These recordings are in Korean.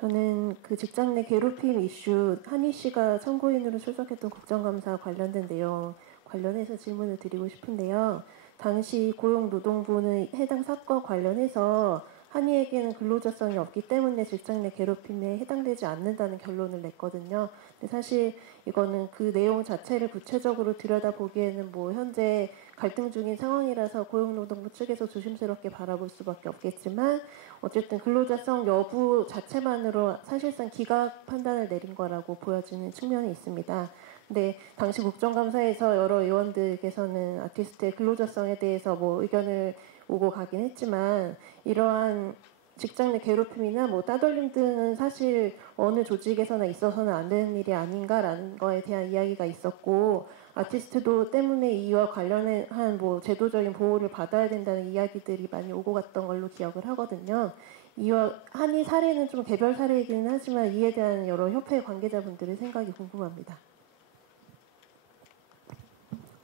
저는 그 직장 내 괴롭힘 이슈 한희 씨가 참고인으로 출석했던 국정감사 관련된 내용 관련해서 질문을 드리고 싶은데요. 당시 고용노동부는 해당 사건 관련해서 한희에게는 근로자성이 없기 때문에 직장 내 괴롭힘에 해당되지 않는다는 결론을 냈거든요. 근데 사실 이거는 그 내용 자체를 구체적으로 들여다보기에는 뭐 현재 갈등 중인 상황이라서 고용노동부 측에서 조심스럽게 바라볼 수밖에 없겠지만 어쨌든 근로자성 여부 자체만으로 사실상 기각 판단을 내린 거라고 보여지는 측면이 있습니다. 근데 당시 국정감사에서 여러 의원들께서는 아티스트의 근로자성에 대해서 뭐 의견을 오고 가긴 했지만 이러한 직장 내 괴롭힘이나 뭐 따돌림 등은 사실 어느 조직에서나 있어서는 안 되는 일이 아닌가라는 거에 대한 이야기가 있었고 아티스트도 때문에 이와 관련한 뭐 제도적인 보호를 받아야 된다는 이야기들이 많이 오고 갔던 걸로 기억을 하거든요. 이와 한이 사례는 좀 개별 사례이기는 하지만 이에 대한 여러 협회 관계자분들의 생각이 궁금합니다.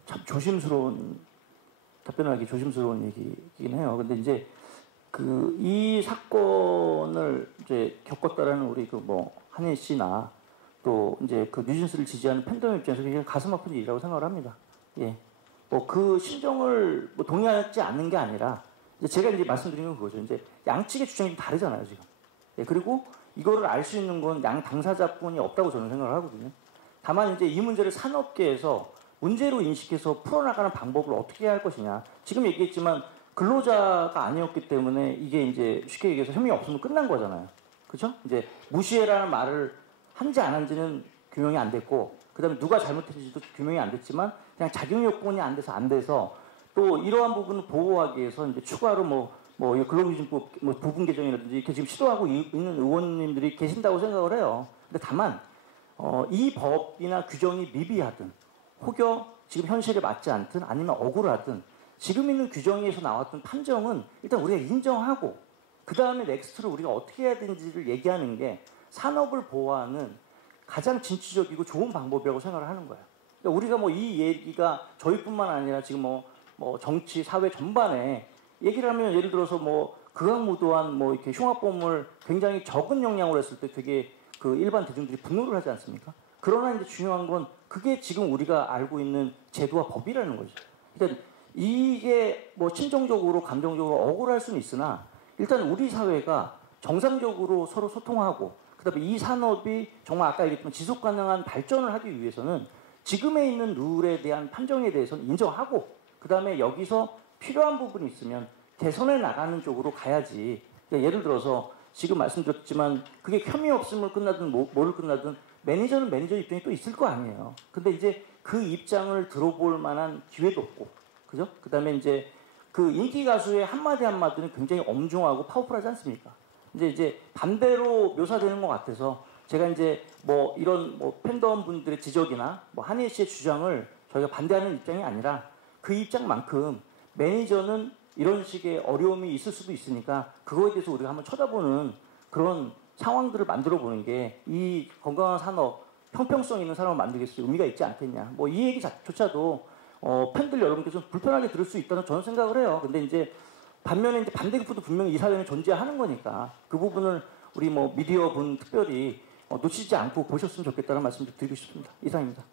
참 조심스러운 답변하기 조심스러운 얘기긴 해요. 근데 이제 이 사건을 이제 겪었다라는 우리 한희 씨나 또 이제 뉴진스를 지지하는 팬덤 입장에서 굉장히 가슴 아픈 일이라고 생각을 합니다. 예. 그 심정을 동의하지 않는 게 아니라 제가 이제 말씀드린 건 그거죠. 이제 양측의 주장이 다르잖아요, 지금. 예. 그리고 이거를 알 수 있는 건 양 당사자뿐이 없다고 저는 생각을 하거든요. 다만 이제 이 문제를 산업계에서 문제로 인식해서 풀어나가는 방법을 어떻게 해야 할 것이냐. 지금 얘기했지만 근로자가 아니었기 때문에 이게 이제 쉽게 얘기해서 혐의 없으면 끝난 거잖아요. 그죠? 이제 무시해라는 말을 한지 안 한지는 규명이 안 됐고, 그 다음에 누가 잘못했는지도 규명이 안 됐지만, 그냥 자격 요건이 안 돼서, 또 이러한 부분을 보호하기 위해서 이제 추가로 근로기준법 부분 개정이라든지 이렇게 지금 시도하고 있는 의원님들이 계신다고 생각을 해요. 근데 다만, 이 법이나 규정이 미비하든, 혹여 지금 현실에 맞지 않든 아니면 억울하든 지금 있는 규정에서 나왔던 판정은 일단 우리가 인정하고 그 다음에 넥스트로 우리가 어떻게 해야 되는지를 얘기하는 게 산업을 보호하는 가장 진취적이고 좋은 방법이라고 생각을 하는 거예요. 그러니까 우리가 이 얘기가 저희뿐만 아니라 지금 정치, 사회 전반에 얘기를 하면 예를 들어서 극악무도한 이렇게 흉악범을 굉장히 적은 영향으로 했을 때 되게 일반 대중들이 분노를 하지 않습니까? 그러나 이제 중요한 건 그게 지금 우리가 알고 있는 제도와 법이라는 거죠. 그러니까 이게 심정적으로 감정적으로 억울할 수는 있으나 일단 우리 사회가 정상적으로 서로 소통하고 그다음에 이 산업이 정말 아까 얘기했지만 지속 가능한 발전을 하기 위해서는 지금에 있는 룰에 대한 판정에 대해서는 인정하고 그다음에 여기서 필요한 부분이 있으면 개선해 나가는 쪽으로 가야지. 그러니까 예를 들어서 지금 말씀드렸지만 그게 혐의 없음을 끝나든 뭐를 끝나든 매니저는 매니저 입장이 또 있을 거 아니에요. 근데 이제 그 입장을 들어볼 만한 기회도 없고, 그죠? 그 다음에 이제 인기 가수의 한마디 한마디는 굉장히 엄중하고 파워풀하지 않습니까? 이제 반대로 묘사되는 것 같아서 제가 이제 이런 팬덤 분들의 지적이나 한희 씨의 주장을 저희가 반대하는 입장이 아니라 그 입장만큼 매니저는 이런 식의 어려움이 있을 수도 있으니까 그거에 대해서 우리가 한번 쳐다보는 그런 상황들을 만들어 보는 게 이 건강한 산업, 형평성 있는 산업을 만들기 위해서 의미가 있지 않겠냐. 이 얘기조차도 팬들 여러분께서 불편하게 들을 수 있다는 저는 생각을 해요. 근데 이제 반면에 이제 반대급부도 분명히 이 사회는 존재하는 거니까 그 부분을 우리 미디어 분 특별히 놓치지 않고 보셨으면 좋겠다는 말씀 좀 드리고 싶습니다. 이상입니다.